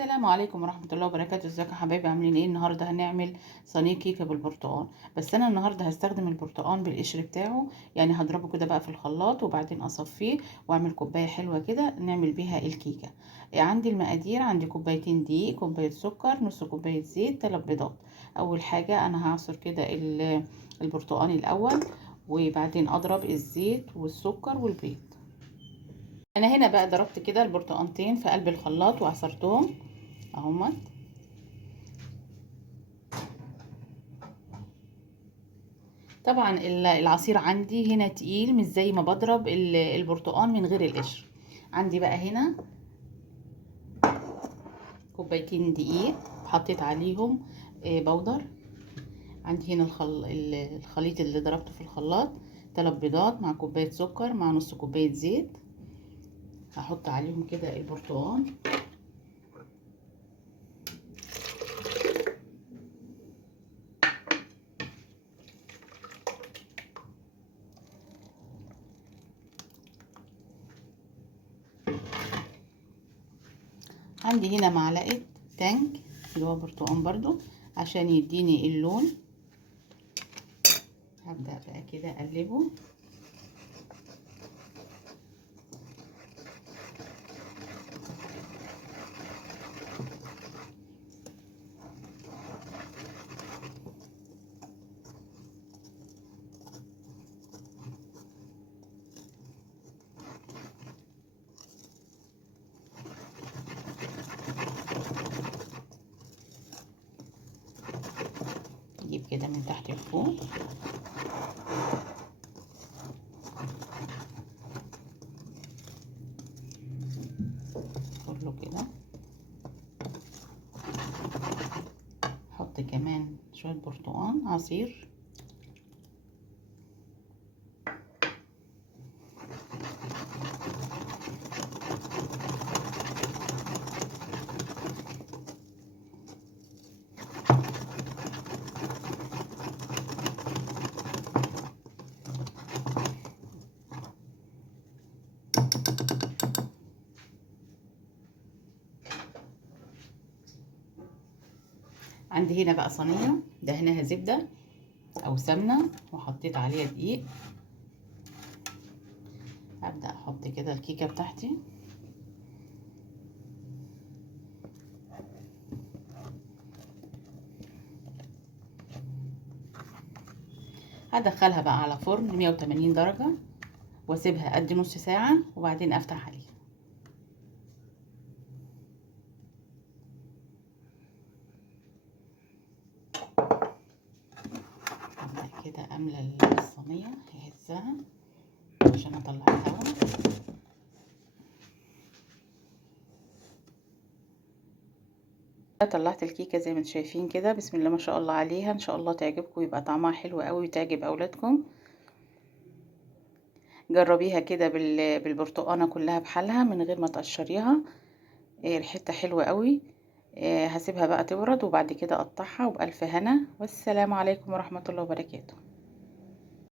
السلام عليكم ورحمة الله وبركاته. ازيكم يا حبايبي؟ عاملين ايه؟ النهارده هنعمل صينية كيكة بالبرتقال. بس انا النهارده هستخدم البرتقال بالقشر بتاعه، يعني هضربه كده بقى في الخلاط وبعدين اصفيه واعمل كوباية حلوة كده نعمل بيها الكيكة. عندي المقادير، عندي كوبايتين دقيق، كوباية سكر، نص كوباية زيت، 3 بيضات. اول حاجة انا هعصر كده البرتقال الاول، وبعدين اضرب الزيت والسكر والبيض. انا هنا بقى ضربت كده البرتقانتين في قلب الخلاط وعصرتهم اهمت. طبعا العصير عندي هنا تقيل، مش زي ما بضرب البرتقال من غير القشر. عندي بقى هنا كوبايتين دقيق حطيت عليهم بودر. عندي هنا الخليط اللي ضربته في الخلاط، 3 بيضات مع كوباية سكر مع نص كوباية زيت. هحط عليهم كده البرتقال. عندي هنا معلقة تانك اللي هو برتقال برضو عشان يديني اللون. هبدأ بقى كده اقلبه. نجيب كده من تحت لفوق. كله كده. احط كمان شوية برتقال عصير. عندي هنا بقى صينية دهنها زبدة او سمنة وحطيت عليها دقيق. هبدأ احط كده الكيكة بتاعتي. هدخلها بقى على فرن 180 درجة واسيبها قد نص ساعة وبعدين افتح عليها. هبدأ كده املى الصينية ههزها عشان اطلع الهواء. طلعت الكيكة زي ما انتم شايفين كده، بسم الله ما شاء الله عليها. ان شاء الله تعجبكم ويبقى طعمها حلو قوي وتعجب اولادكم. جربيها كده بالبرتقانة كلها بحالها من غير ما تقشريها. ريحتها حلوة قوي. هسيبها بقى تبرد وبعد كده اقطعها، وبألف هنا، والسلام عليكم ورحمة الله وبركاته.